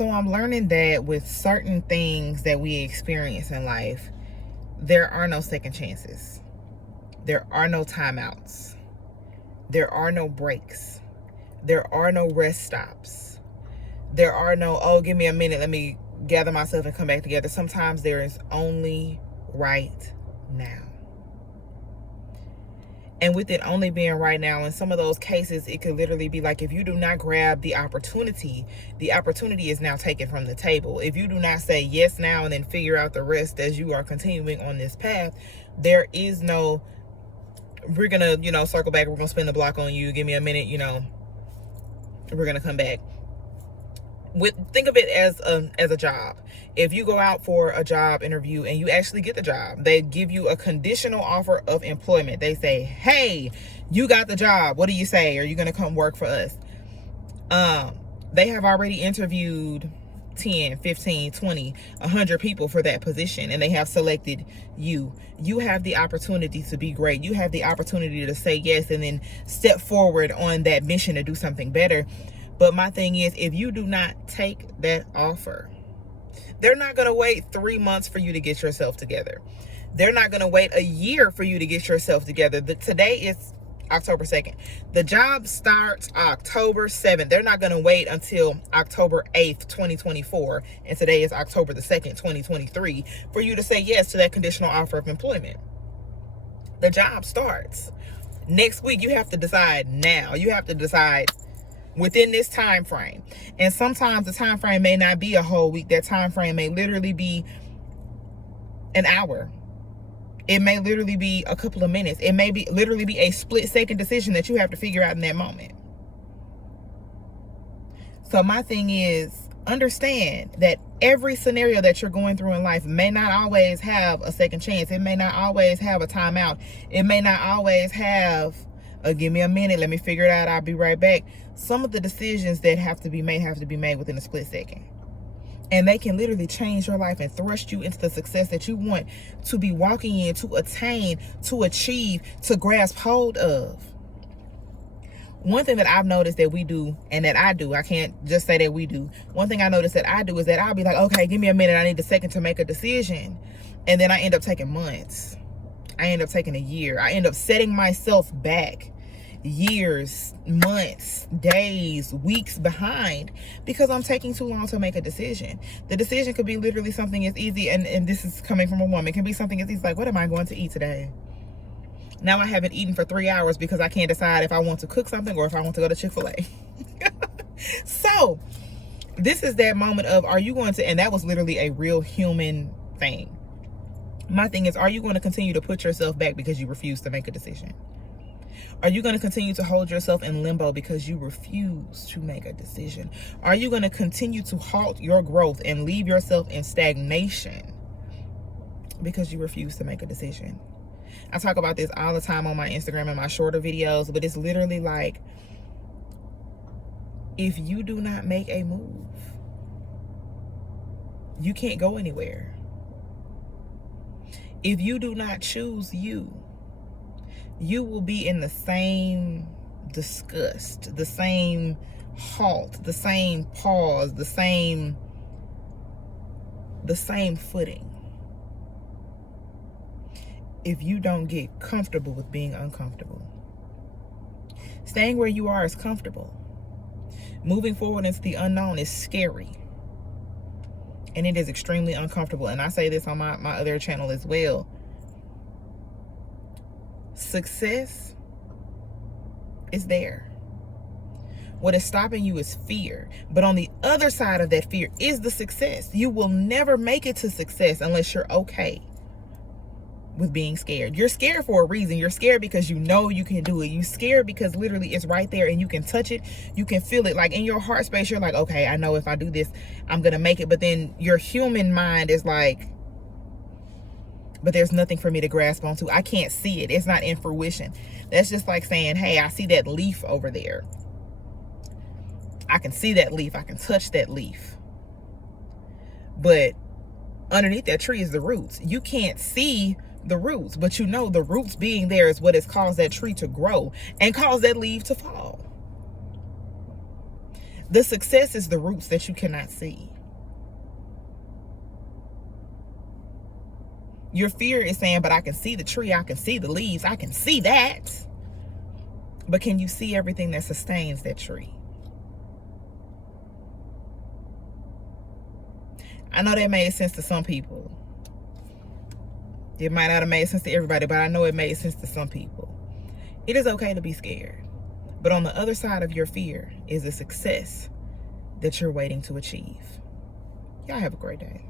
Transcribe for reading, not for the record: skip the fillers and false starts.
So I'm learning that with certain things that we experience in life, there are no second chances. There are no timeouts. There are no breaks. There are no rest stops. There are no, oh, give me a minute, let me gather myself and come back together. Sometimes there is only right now. And with it only being right now, in some of those cases, it could literally be like, if you do not grab the opportunity is now taken from the table. If you do not say yes now and then figure out the rest as you are continuing on this path, there is no, we're going to, circle back. We're going to spin the block on you. Give me a minute, we're going to come back. Think of it as a job. If you go out for a job interview and you actually get the job, they give you a conditional offer of employment. They say, hey, you got the job. What do you say? Are you going to come work for us? They have already interviewed 10, 15, 20, 100 people for that position, and they have selected you. You have the opportunity to be great. You have the opportunity to say yes and then step forward on that mission to do something better. But my thing is, if you do not take that offer, they're not going to wait 3 months for you to get yourself together. They're not going to wait a year for you to get yourself together. Today is October 2nd. The job starts October 7th. They're not going to wait until October 8th, 2024. And today is October the 2nd, 2023, for you to say yes to that conditional offer of employment. The job starts next week. You have to decide now. You have to decide within this time frame. And sometimes the time frame may not be a whole week. That time frame may literally be an hour. It may literally be a couple of minutes. It may be literally be a split-second decision that you have to figure out in that moment. So my thing is, understand that every scenario that you're going through in life may not always have a second chance. It may not always have a timeout. It may not always have give me a minute, let me figure it out, I'll be right back. Some of the decisions that have to be made within a split second. And they can literally change your life and thrust you into the success that you want to be walking in, to attain, to achieve, to grasp hold of. One thing that I've noticed that we do, and that I do, I can't just say that we do. One thing I noticed that I do is that I'll be like, okay, give me a minute, I need a second to make a decision. And then I end up taking months. I end up taking a year. I end up setting myself back years, months, days, weeks behind because I'm taking too long to make a decision. The decision could be literally something as easy, and this is coming from a woman, it can be something as easy like, what am I going to eat today? Now I haven't eaten for 3 hours because I can't decide if I want to cook something or if I want to go to Chick-fil-A. So this is that moment of, are you going to, and that was literally a real human thing. My thing is, are you going to continue to put yourself back because you refuse to make a decision? Are you going to continue to hold yourself in limbo because you refuse to make a decision? Are you going to continue to halt your growth and leave yourself in stagnation because you refuse to make a decision? I talk about this all the time on my Instagram and my shorter videos, but it's literally like, if you do not make a move, you can't go anywhere. If you do not choose you will be in the same disgust, the same halt, the same pause, the same footing. If you don't get comfortable with being uncomfortable. Staying where you are is comfortable. Moving forward into the unknown is scary. And it is extremely uncomfortable. And I say this on my other channel as well. Success is there. What is stopping you is fear. But on the other side of that fear is the success. You will never make it to success unless you're okay with being scared. You're scared for a reason. You're scared because you know you can do it. You're scared because literally it's right there and you can touch it. You can feel it. Like in your heart space, you're like, okay, I know if I do this, I'm going to make it. But then your human mind is like, but there's nothing for me to grasp onto. I can't see it. It's not in fruition. That's just like saying, hey, I see that leaf over there. I can see that leaf. I can touch that leaf. But underneath that tree is the roots. You can't see the roots, but you know the roots being there is what has caused that tree to grow and cause that leaf to fall. The success is the roots that you cannot see. Your fear is saying, but I can see the tree, I can see the leaves, I can see that. But can you see everything that sustains that tree? I know that made sense to some people. It might not have made sense to everybody, but I know it made sense to some people. It is okay to be scared. But on the other side of your fear is the success that you're waiting to achieve. Y'all have a great day.